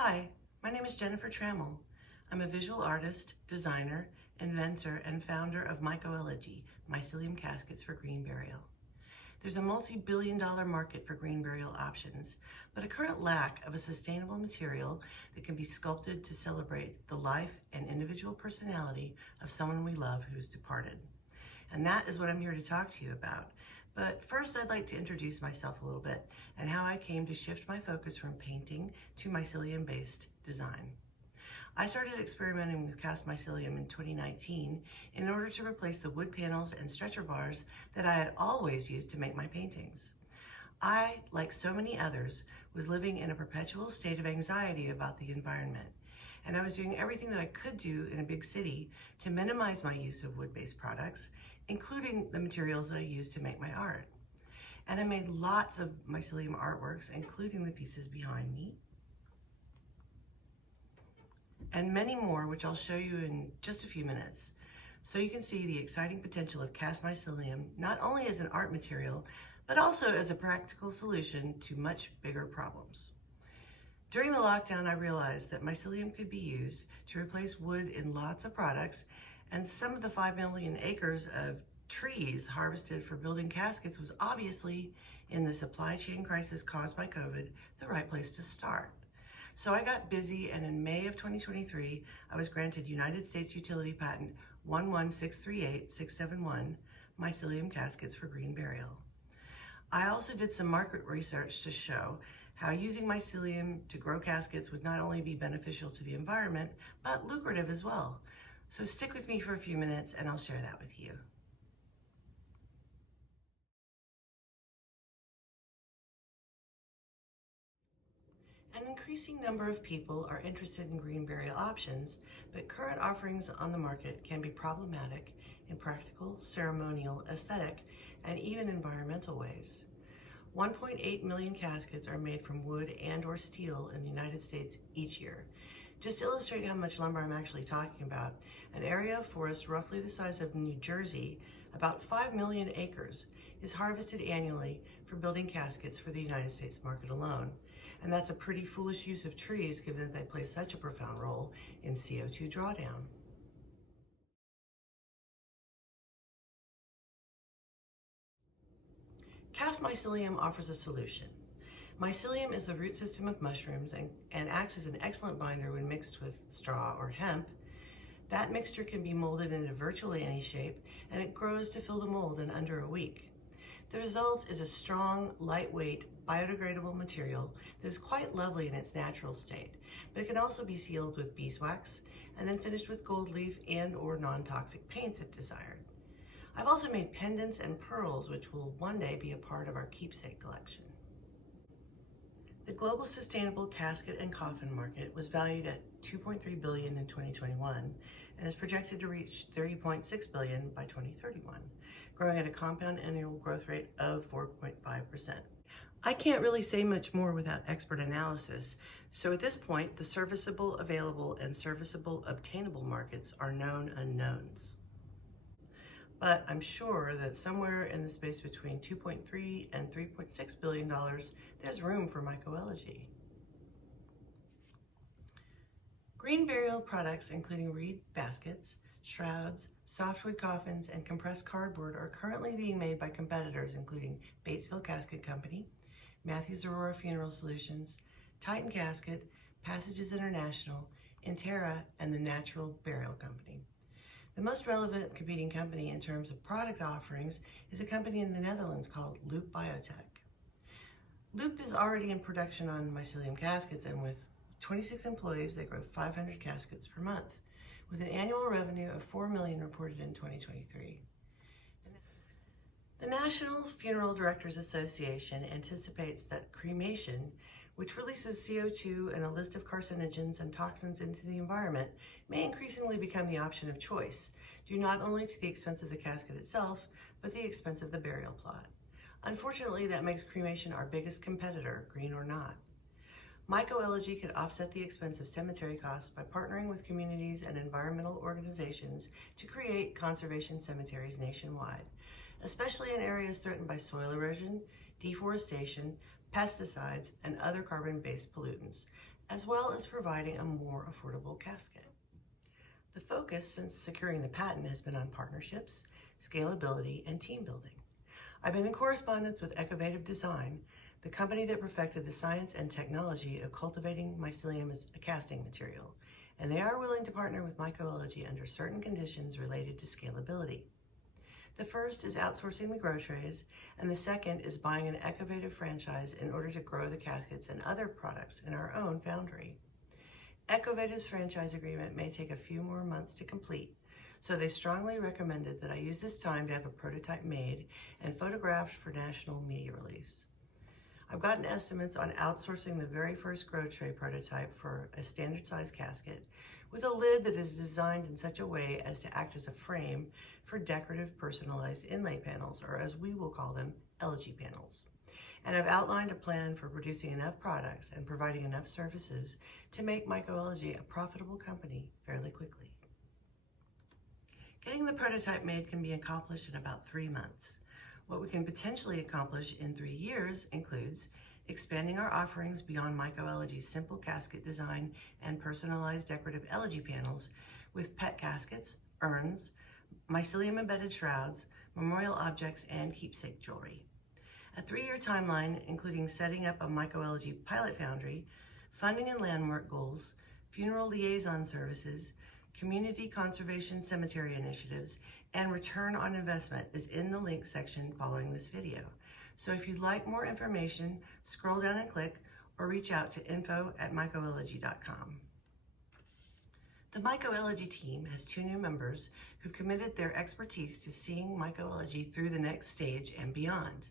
Hi, my name is Jennifer Trammell. I'm a visual artist, designer, inventor, and founder of MycoElegy, mycelium caskets for green burial. There's a multi-billion-dollar market for green burial options, but a current lack of a sustainable material that can be sculpted to celebrate the life and individual personality of someone we love who's departed. And that is what I'm here to talk to you about. But first, I'd like to introduce myself a little bit and how I came to shift my focus from painting to mycelium-based design. I started experimenting with cast mycelium in 2019 in order to replace the wood panels and stretcher bars that I had always used to make my paintings. I, like so many others, was living in a perpetual state of anxiety about the environment, and I was doing everything that I could do in a big city to minimize my use of wood-based products, including the materials that I use to make my art. And I made lots of mycelium artworks, including the pieces behind me, and many more, which I'll show you in just a few minutes, so you can see the exciting potential of cast mycelium, not only as an art material, but also as a practical solution to much bigger problems. During the lockdown, I realized that mycelium could be used to replace wood in lots of products, and some of the 5 million acres of trees harvested for building caskets was obviously, in the supply chain crisis caused by COVID, the right place to start. So I got busy, and in May of 2023, I was granted United States Utility Patent 11638-671, mycelium caskets for green burial. I also did some market research to show how using mycelium to grow caskets would not only be beneficial to the environment, but lucrative as well. So stick with me for a few minutes and I'll share that with you. An increasing number of people are interested in green burial options, but current offerings on the market can be problematic in practical, ceremonial, aesthetic, and even environmental ways. 1.8 million caskets are made from wood and/or steel in the United States each year. Just to illustrate how much lumber I'm actually talking about, an area of forest roughly the size of New Jersey, about 5 million acres, is harvested annually for building caskets for the United States market alone. And that's a pretty foolish use of trees given that they play such a profound role in CO2 drawdown. Cast mycelium offers a solution. Mycelium is the root system of mushrooms and acts as an excellent binder when mixed with straw or hemp. That mixture can be molded into virtually any shape, and it grows to fill the mold in under a week. The result is a strong, lightweight, biodegradable material that is quite lovely in its natural state, but it can also be sealed with beeswax and then finished with gold leaf and/or non-toxic paints if desired. I've also made pendants and pearls, which will one day be a part of our keepsake collection. The global sustainable casket and coffin market was valued at $2.3 billion in 2021 and is projected to reach $30.6 billion by 2031, growing at a compound annual growth rate of 4.5%. I can't really say much more without expert analysis, so at this point, the serviceable, available, and serviceable, obtainable markets are known unknowns. But I'm sure that somewhere in the space between $2.3 and $3.6 billion, there's room for MycoElegy. Green burial products, including reed baskets, shrouds, softwood coffins, and compressed cardboard, are currently being made by competitors including Batesville Casket Company, Matthews Aurora Funeral Solutions, Titan Casket, Passages International, Intera, and the Natural Burial Company. The most relevant competing company in terms of product offerings is a company in the Netherlands called Loop Biotech. Loop is already in production on mycelium caskets, and with 26 employees, they grow 500 caskets per month, with an annual revenue of $4 million reported in 2023. The National Funeral Directors Association anticipates that cremation, which releases CO2 and a list of carcinogens and toxins into the environment, may increasingly become the option of choice, due not only to the expense of the casket itself, but the expense of the burial plot. Unfortunately, that makes cremation our biggest competitor, green or not. MycoElegy could offset the expense of cemetery costs by partnering with communities and environmental organizations to create conservation cemeteries nationwide, especially in areas threatened by soil erosion, deforestation, pesticides, and other carbon-based pollutants, as well as providing a more affordable casket. The focus since securing the patent has been on partnerships, scalability, and team building. I've been in correspondence with Ecovative Design, the company that perfected the science and technology of cultivating mycelium as a casting material, and they are willing to partner with MycoElegy under certain conditions related to scalability. The first is outsourcing the grow trays, and the second is buying an Ecovative franchise in order to grow the caskets and other products in our own foundry. Ecovative's franchise agreement may take a few more months to complete, so they strongly recommended that I use this time to have a prototype made and photographed for national media release. I've gotten estimates on outsourcing the very first grow tray prototype for a standard size casket with a lid that is designed in such a way as to act as a frame for decorative personalized inlay panels, or as we will call them, elegy panels. And I've outlined a plan for producing enough products and providing enough services to make MycoElegy a profitable company fairly quickly. Getting the prototype made can be accomplished in about 3 months. What we can potentially accomplish in 3 years includes expanding our offerings beyond MycoElegy's simple casket design and personalized decorative elegy panels with pet caskets, urns, mycelium embedded shrouds, memorial objects, and keepsake jewelry. A 3-year timeline including setting up a MycoElegy pilot foundry, funding and landmark goals, funeral liaison services, community conservation cemetery initiatives, and return on investment is in the link section following this video. So if you'd like more information, scroll down and click, or reach out to info@mycoelegy.com. The MycoElegy team has 2 new members who've committed their expertise to seeing MycoElegy through the next stage and beyond.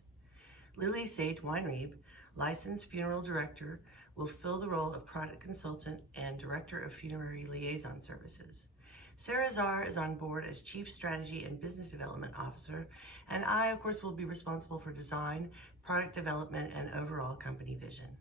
Lily Sage Weinreeb, licensed funeral director, will fill the role of product consultant and director of funerary liaison services. Sarah Czar is on board as chief strategy and business development officer, and I, of course, will be responsible for design, product development, and overall company vision.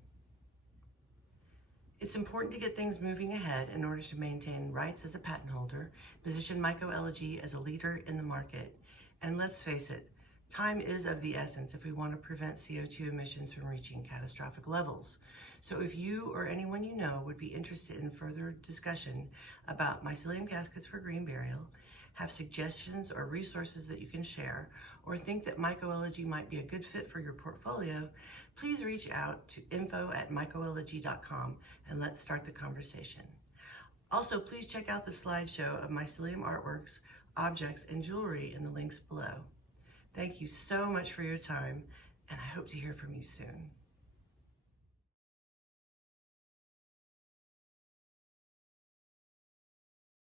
It's important to get things moving ahead in order to maintain rights as a patent holder, position MycoElegy as a leader in the market, and let's face it, time is of the essence if we want to prevent CO2 emissions from reaching catastrophic levels. So if you or anyone you know would be interested in further discussion about mycelium caskets for green burial, have suggestions or resources that you can share, or think that MycoElegy might be a good fit for your portfolio, please reach out to info@mycoelegy.com and let's start the conversation. Also, please check out the slideshow of mycelium artworks, objects, and jewelry in the links below. Thank you so much for your time, and I hope to hear from you soon.